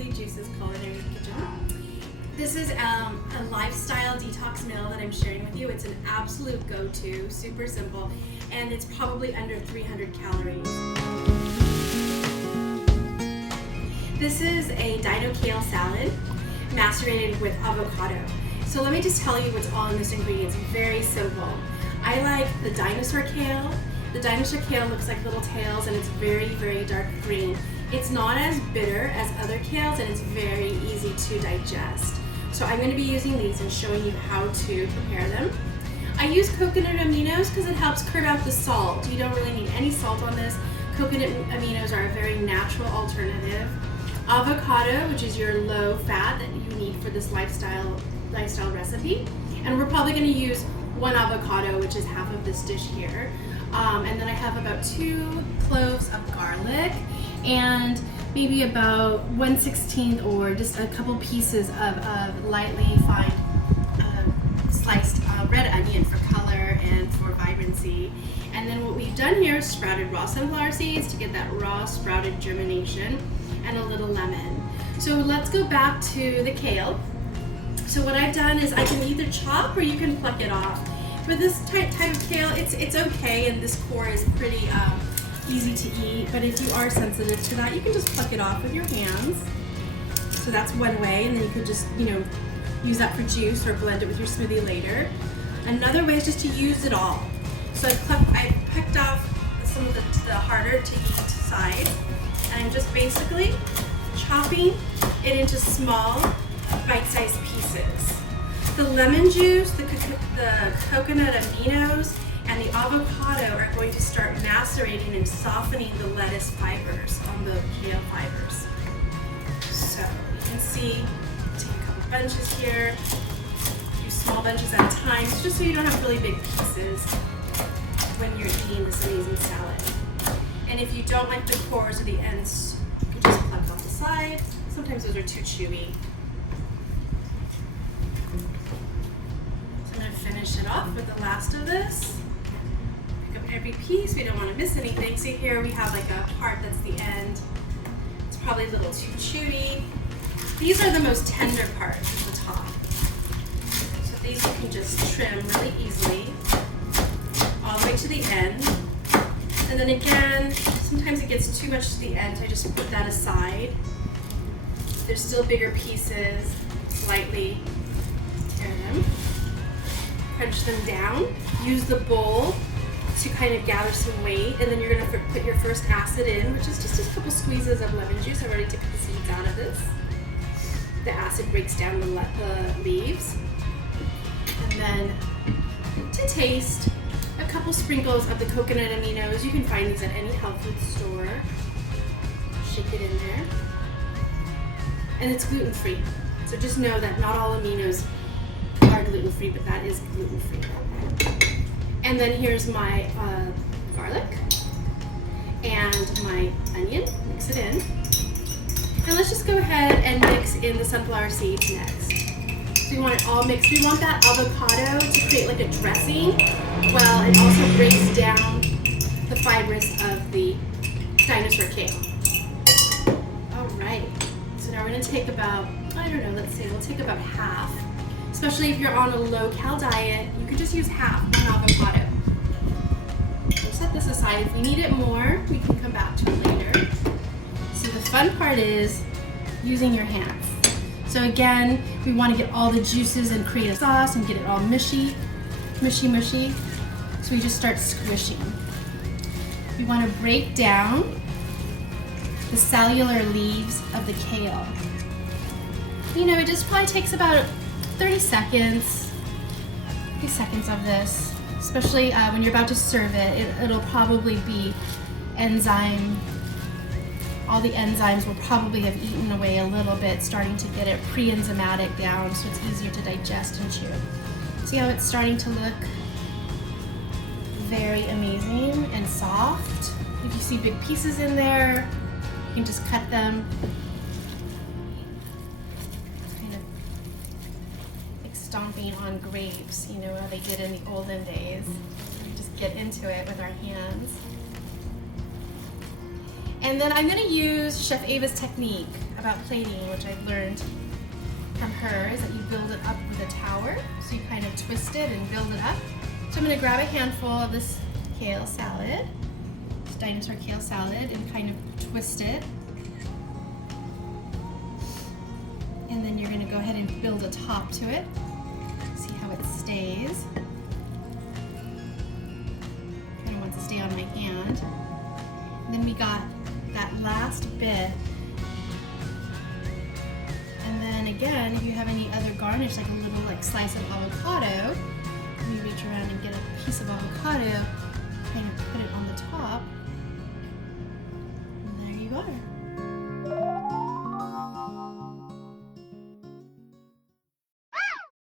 Strictly Juices Culinary Kitchen. This is a lifestyle detox meal that I'm sharing with you. It's an absolute go-to, super simple, and it's probably under 300 calories. This is a Dino Kale salad macerated with avocado. So let me just tell you what's all in this ingredient. It's very simple. I like the dinosaur kale. The dinosaur kale looks like little tails and it's very, very dark green. It's not as bitter as other kales and it's very easy to digest. So I'm going to be using these and showing you how to prepare them. I use coconut aminos because it helps curb out the salt. You don't really need any salt on this. Coconut aminos are a very natural alternative. Avocado, which is your low fat that you need for this lifestyle recipe. And we're probably going to use one avocado, which is half of this dish here. And then I have about 2 cloves of garlic and maybe about 1/16 or just a couple pieces of lightly fine sliced red onion for color and for vibrancy. And then what we've done here is sprouted raw sunflower seeds to get that raw sprouted germination and a little lemon. So let's go back to the kale. So what I've done is I can either chop or you can pluck it off. For this type of kale, it's okay, and this core is pretty easy to eat, but if you are sensitive to that, you can just pluck it off with your hands. So that's one way, and then you could just, use that for juice or blend it with your smoothie later. Another way is just to use it all. So I picked off some of the harder to eat sides, and I'm just basically chopping it into small, bite-sized pieces. The lemon juice, the coconut aminos, and the avocado are going to start macerating and softening the lettuce fibers on the kale fibers. So you can see, take a couple bunches here, do small bunches at a time, just so you don't have really big pieces when you're eating this amazing salad. And if you don't like the cores or the ends, you can just pluck off the side. Sometimes those are too chewy. So I'm going to finish it off with the last of this. Pick up every piece. We don't want to miss anything. See here we have like a part that's the end. It's probably a little too chewy. These are the most tender parts at the top. So these you can just trim really easily all the way to the end. And then again, sometimes it gets too much to the end, so I just put that aside. There's still bigger pieces, lightly tear them, crunch them down, use the bowl to kind of gather some weight, and then you're going to put your first acid in, which is just a couple squeezes of lemon juice. I've already taken the seeds out of this. The acid breaks down the leaves. And then to taste, a couple sprinkles of the coconut aminos. You can find these at any health food store. Shake it in there. And it's gluten-free. So just know that not all aminos are gluten-free, but that is gluten-free. And then here's my garlic and my onion. Mix it in. And let's just go ahead and mix in the sunflower seeds next. So we want it all mixed. We want that avocado to create like a dressing, while it also breaks down the fibers of the dinosaur kale. All right. So now we're going to take about, let's say we'll take about half. Especially if you're on a low-cal diet, you could just use half an avocado. We'll set this aside. If we need it more, we can come back to it later. So the fun part is using your hands. So again, we want to get all the juices and create a sauce and get it all mushy. So we just start squishing. We want to break down the cellular leaves of the kale. It just probably takes about 30 seconds of this, especially when you're about to serve it. It'll probably be all the enzymes will probably have eaten away a little bit, starting to get it pre-enzymatic down, so it's easier to digest and chew. See how it's starting to look very amazing and soft? If you see big pieces in there, you can just cut them. Kind of like stomping on grapes, how they did in the olden days. Just get into it with our hands. And then I'm going to use Chef Ava's technique about plating, which I've learned from her, is that you build it up with a tower. So you kind of twist it and build it up. So I'm going to grab a handful of this kale salad, this dinosaur kale salad, and kind of twist it. And then you're going to go ahead and build a top to it. See how it stays. Kind of wants to stay on my hand. And then we got that last bit. And then again, if you have any other garnish, like a little slice of avocado, you reach around and get a piece of avocado, kind of put it on the top. And there you are.